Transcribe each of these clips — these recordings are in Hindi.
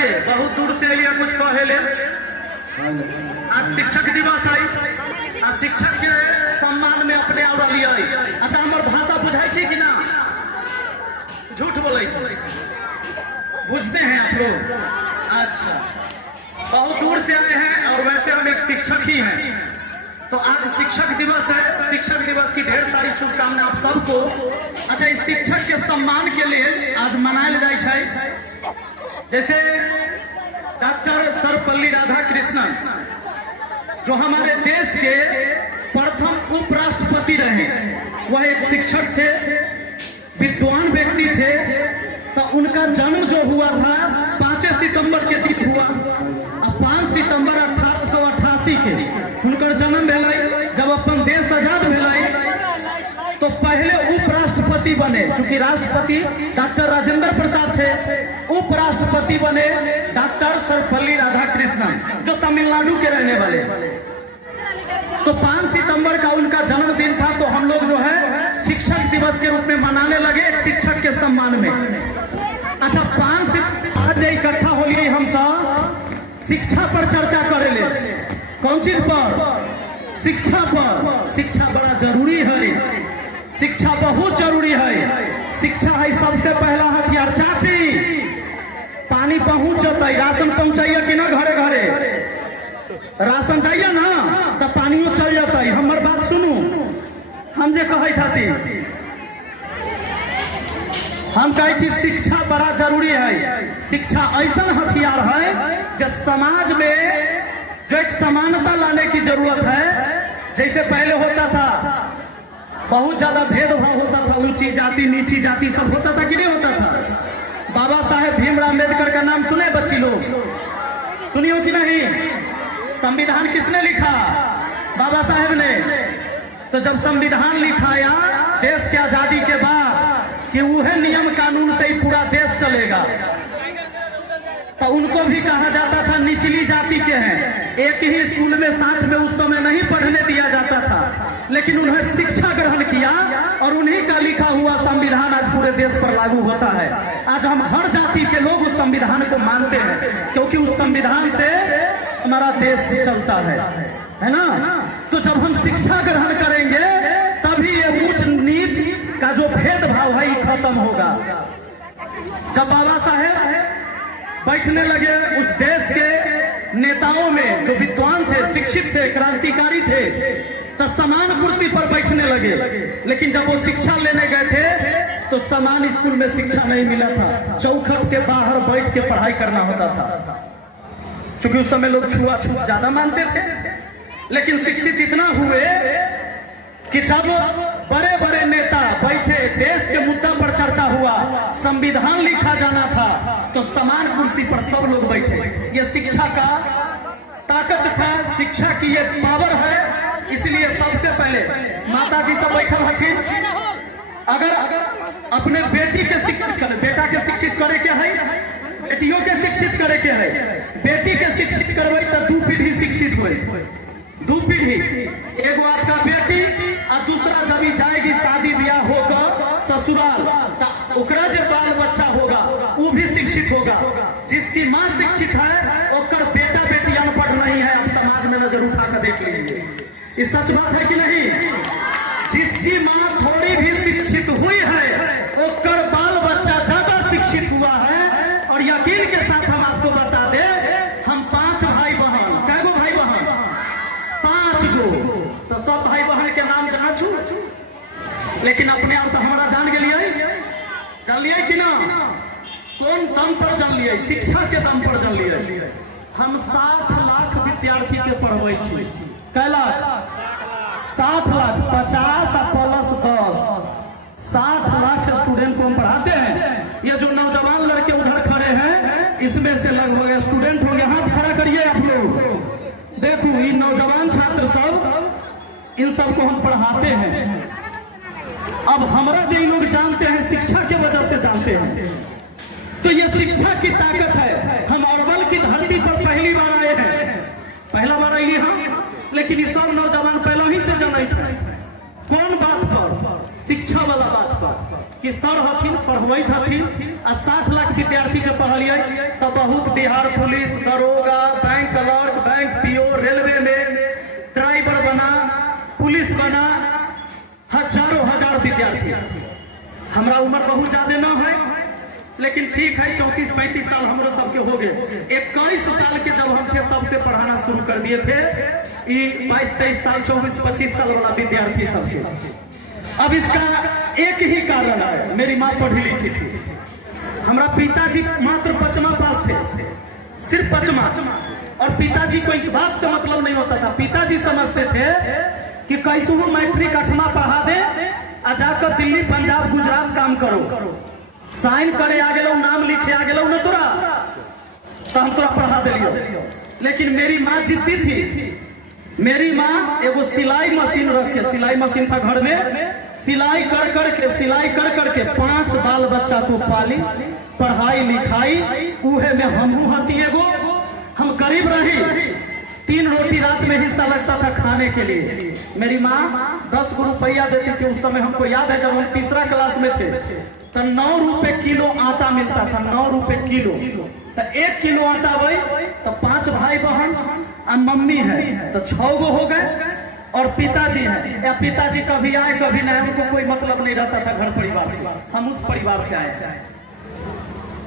के बहुत दूर से लिया कुछ कहे आज शिक्षक दिवस आई आ शिक्षक के सम्मान में अपने और लिया। अच्छा हमार भाषा बुझाई छी कि ना? झूठ बोले बुझते हैं आप लोग? अच्छा बहुत दूर से आए हैं और वैसे हम एक शिक्षक ही हैं। तो आज शिक्षक दिवस है, शिक्षक दिवस की ढेर सारी शुभकामनाएं आप सबको। अच्छा इस शिक्षक के सम्मान के लिए आज मनायल जाए जैसे डॉक्टर सर्वपल्ली राधाकृष्णन जो हमारे देश के प्रथम उपराष्ट्रपति रहे, वह एक शिक्षक थे, विद्वान व्यक्ति थे। तो उनका जन्म जो हुआ था 5 सितंबर के दिन हुआ। अब 5 सितंबर 1888 के उनका जन्म भेलाई। जब अपन देश आजाद भेलाई तो पहले उपराष्ट्रपति बने, चूंकि राष्ट्रपति डॉक्टर राजेंद्र प्रसाद थे, उपराष्ट्रपति बने डॉक्टर सर्वपल्ली राधाकृष्णन जो तमिलनाडु के रहने वाले। तो 5 सितंबर का उनका जन्मदिन था। तो हम लोग जो है शिक्षक दिवस के रूप में मनाने लगे एक शिक्षक के सम्मान में। अच्छा 5 सितंबर आज इकट्ठा हो लिए हम सब शिक्षा पर चर्चा करेले। कौन चीज पर? शिक्षा पर। शिक्षा बड़ा जरूरी है, शिक्षा बहुत जरूरी है। शिक्षा है सबसे पहला हथियार। चाची पानी पहुंच जाता है, राशन पहुंचाइए कि ना? घरे घरे राशन चाहिए ना तो पानियों चल जाता है। हमार बात सुनू, हम जे कहे थे हम कहे छी शिक्षा बड़ा जरूरी है। शिक्षा ऐसा हथियार है जो समाज में जो एक समानता लाने की जरूरत है। जैसे पहले होता था बहुत ज्यादा भेदभाव होता था, ऊंची जाति नीची जाति सब होता था कि नहीं होता था? बाबा साहेब भीमराव अम्बेडकर का नाम सुने बच्ची लोग? सुनियो कि नहीं? संविधान किसने लिखा? बाबा साहेब ने। तो जब संविधान लिखाया देश की आजादी के बाद कि वह नियम कानून से ही पूरा देश चलेगा, तो उनको भी कहा जाता था निचली जाति के हैं। एक ही स्कूल में साथ में उस समय नहीं पढ़ने दिया जाता था, लेकिन उन्हें शिक्षा ग्रहण किया और उन्हीं का लिखा हुआ संविधान आज पूरे देश पर लागू होता है। आज हम हर जाति के लोग उस संविधान को मानते हैं क्योंकि उस संविधान से हमारा देश चलता है ना? तो जब हम शिक्षा ग्रहण करेंगे तभी ये ऊंच नीच का जो भेदभाव है ये खत्म होगा। जब बाबा साहेब बैठने लगे उस देश के नेताओं में जो विद्वान थे, शिक्षित थे, क्रांतिकारी थे, तो समान कुर्सी पर बैठने लगे। लेकिन जब वो शिक्षा लेने गए थे तो समान स्कूल में शिक्षा नहीं मिला था, चौखट के बाहर बैठ के पढ़ाई करना होता था। क्योंकि उस समय लोग छुआछूत ज्यादा मानते थे। लेकिन शिक्षित इतना हुए कि जब बड़े बड़े नेता बैठे, देश के मुद्दा पर चर्चा हुआ, संविधान लिखा जाना था, तो समान कुर्सी पर सब लोग बैठे। ये शिक्षा का ताकत था, शिक्षा की ये पावर है। इसलिए सबसे पहले माता जी सब बैठल हथिन। अगर अपने बेटी के शिक्षित करे, बेटा के शिक्षित करे के है, बेटियों के शिक्षित करे के है, बेटी के शिक्षित करवे तो 2 पीढ़ी शिक्षित हुए। 2 पीढ़ी, एगो आपका बेटी और दूसरा जब जाएगी शादी ब्याह होकर ससुराल, ओकरा जो बाल बच्चा होगा वो भी शिक्षित होगा। जिसकी माँ शिक्षित है ओकर बेटा बेटी अनपढ़ नहीं है। आप समाज में नजर उठा कर देख लीजिए, ये सच बात है कि नहीं? जिसकी माँ थोड़ी भी शिक्षित हुई है ओकर बाल बच्चा ज्यादा शिक्षित हुआ है। और यकीन के साथ हम आपको बता दें, हम 5 भाई बहन, कै गो भाई बहन? 5 गो। तो सब भाई बहन के नाम जाना छू, लेकिन अपने आप तो हमारा जान लिए कि ना? कौन दम पर जान लिए? शिक्षा के दम पर जान लिए। हम 60 लाख विद्यार्थी के पढ़वे छी। कै लाख? 60 लाख, 50 प्लस 10, 60 लाख स्टूडेंट को हम पढ़ाते हैं। ये जो नौजवान लड़के उधर खड़े हैं इसमें से लगभग स्टूडेंट होंगे, हाथ खड़ा करिए आप लोग। देखो ये नौजवान छात्र सब, इन सबको हम पढ़ाते हैं। अब हमारा जो लोग जानते हैं शिक्षा के वजह से जानते हैं। तो ये शिक्षा की ताकत है। हम अरवल की धरती पर पहली बार आए हैं, पहला बार आइए हम, लेकिन ये सब नौजवान पहले ही से जाना था। कौन बात पर? शिक्षा वाला बात पर, कि सब सर हथिन पढ़वैत हथिन आ 60 लाख विद्यार्थी के पढ़लिए तो बहुत बिहार पुलिस, दरोगा, bank clerk, bank PO, railway में ड्राइवर बना, पुलिस बना, हजारों हजार विद्यार्थी। हमारा उम्र बहुत ज्यादा न है, लेकिन ठीक है 34-35 साल हमारे सबके हो गए। 21 साल के जब हम थे तब से पढ़ाना शुरू कर दिए थे। 22-23 साल 24-25 साल वाला विद्यार्थी सबके। अब इसका एक ही कारण है, मेरी माँ पढ़ी लिखी थी, हमारा पिताजी मात्र 5वां पास थे, सिर्फ 5वां। और पिताजी को इस बात से मतलब नहीं होता था, पिताजी समझते थे कि कैसे वो मैट्रिक 8वां पढ़ा दे आ जाकर दिल्ली, पंजाब, गुजरात काम करो, साइन करे आ गए, नाम लिखे आ गए न तोरा, तो हम तोरा पढ़ा दिलियो। लेकिन मेरी माँ जिद्दी थी। मेरी माँ एगो सिलाई मशीन रख के, सिलाई मशीन था घर में, सिलाई कर करके 5 बाल बच्चा को पाली, पढ़ाई लिखाई, उहे में हमहू हती एगो। हम गरीब रही, 3 रोटी रात में हिस्सा लगता था खाने के लिए। मेरी माँ 10 रुपया देती थी। उस समय हमको याद है जब हम 3रा क्लास में थे तो 9 रुपए किलो आटा मिलता था, 9 रुपए किलो। तो 1 किलो आटा वही तो 5 भाई बहन और मम्मी है तो 6 गो हो गए, और पिताजी है, या पिताजी कभी आए कभी नहीं, हमको कोई मतलब नहीं रहता था घर परिवार से। हम उस परिवार से आए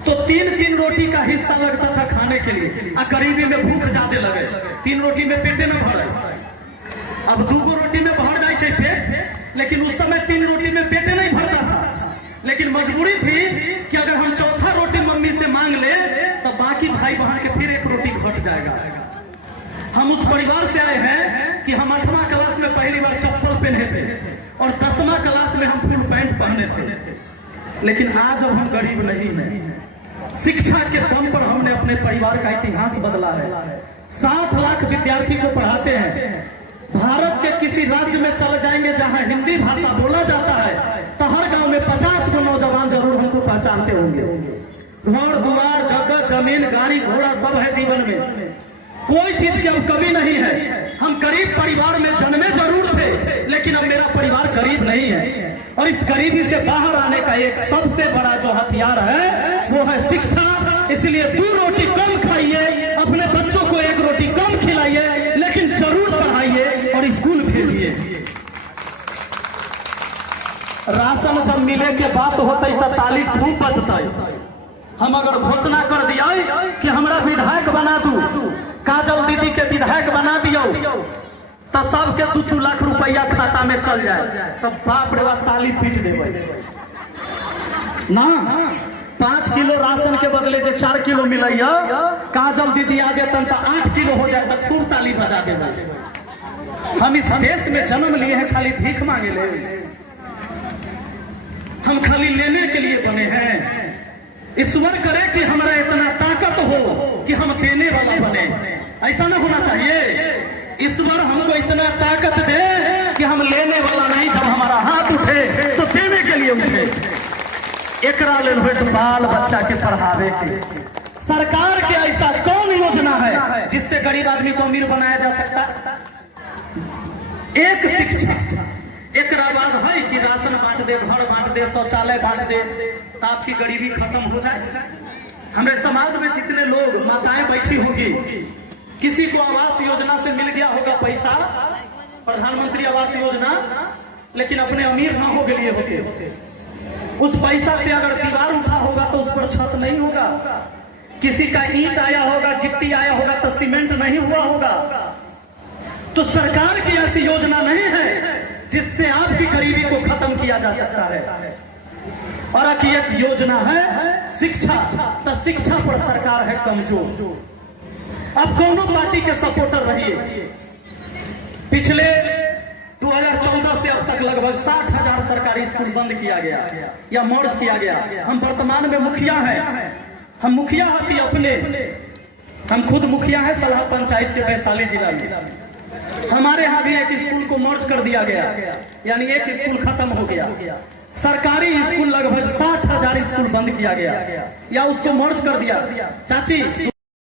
तो 3 रोटी का हिस्सा लगता था खाने के लिए। आ गरीबी में भूख ज्यादा लगे, 3 रोटी में पेटे न भरे। अब 2 रोटी में भर जाए पेट, लेकिन उस समय 3 रोटी में पेटे नहीं भरता था। लेकिन मजबूरी थी कि अगर हम 4था रोटी मम्मी से मांग ले तो बाकी भाई बहन के फिर 1 रोटी घट जाएगा। हम उस परिवार से आए हैं कि हम 8वां क्लास में पहली बार चप्पल पहने थे और 10वां क्लास में हम फुल पैंट पहने थे। लेकिन आज अब हम गरीब नहीं हैं। शिक्षा के दम पर हमने अपने परिवार का इतिहास बदला है। 7 लाख विद्यार्थी को पढ़ाते हैं। भारत के किसी राज्य में चले जाएंगे जहां हिंदी भाषा बोला जाता है तो हर गांव में 50 को नौजवान जरूर हमको पहचानते होंगे। घर द्वार, जगह, जमीन, गाड़ी, घोड़ा सब है जीवन में, कोई चीज की अब कमी नहीं है। हम गरीब परिवार में जन्मे जरूर थे, लेकिन अब मेरा परिवार गरीब नहीं है। और इस गरीबी से बाहर आने का एक सबसे बड़ा जो हथियार है वो है शिक्षा। इसलिए 2 रोटी कम खाइए, अपने बच्चों को 1 रोटी कम खिलाइए, लेकिन जरूर पढ़ाइए और स्कूल भेजिए। राशन जब मिले के बात होते तो ताली खूब बजते। हम अगर घोषणा कर दिया कि हमरा विधायक बना दू, काजल दीदी के विधायक बना दियो, तो सबके 2-2 लाख रुपया खाता में चल जाए, तो बाप रे बाप ताली पीट देवे ना। 5 किलो राशन के बदले जो 4 किलो मिले, काजल दीदी आ जाते तो 8 किलो हो जाए तो खूब ताली बजा देगा। हम इस देश में जन्म लिए हैं खाली भीख मांगे ले, हम खाली लेने के लिए बने हैं। ईश्वर करे कि हमारा इतना ताकत हो कि हम देने वाला बने, ऐसा ना होना चाहिए। ईश्वर हमको इतना ताकत दे कि हम लेने वाला नहीं, जब हमारा हाथ उठे तो देने के लिए उठे। एकरा लेल होइत बाल बच्चा के पढ़ावे के सरकार के ऐसा कौन योजना है जिससे गरीब आदमी को अमीर बनाया जा सकता? एक शिक्षा। एक बाद है कि राशन बांट दे, घर बांट दे, शौचालय बांट दे, तो आपकी गरीबी खत्म हो जाए। हमारे समाज में जितने लोग माताएं बैठी होंगी, किसी को आवास योजना से मिल गया होगा पैसा, प्रधानमंत्री आवास योजना, लेकिन अपने अमीर ना हो गए होते। उस पैसा से अगर दीवार उठा होगा तो उस पर छत नहीं होगा, किसी का ईंट आया होगा, गिट्टी आया होगा तो सीमेंट नहीं हुआ होगा। तो सरकार की ऐसी योजना नहीं है जिससे आपकी गरीबी को खत्म किया जा सकता है। और एक योजना है शिक्षा, तो शिक्षा पर सरकार है कमजोर। अब दोनों पार्टी के सपोर्टर रहिए। पिछले 2014 से अब तक लगभग 60,000 सरकारी स्कूल बंद किया गया या मर्ज किया गया। हम वर्तमान में मुखिया हैं, हम मुखिया हती अपने, हम खुद मुखिया है सलाह पंचायत के वैशाली जिला में। हमारे यहाँ भी एक स्कूल को मर्ज कर दिया गया, यानी एक स्कूल खत्म हो गया। सरकारी स्कूल लगभग 60,000 स्कूल बंद किया गया या उसको मर्ज कर दिया। चाची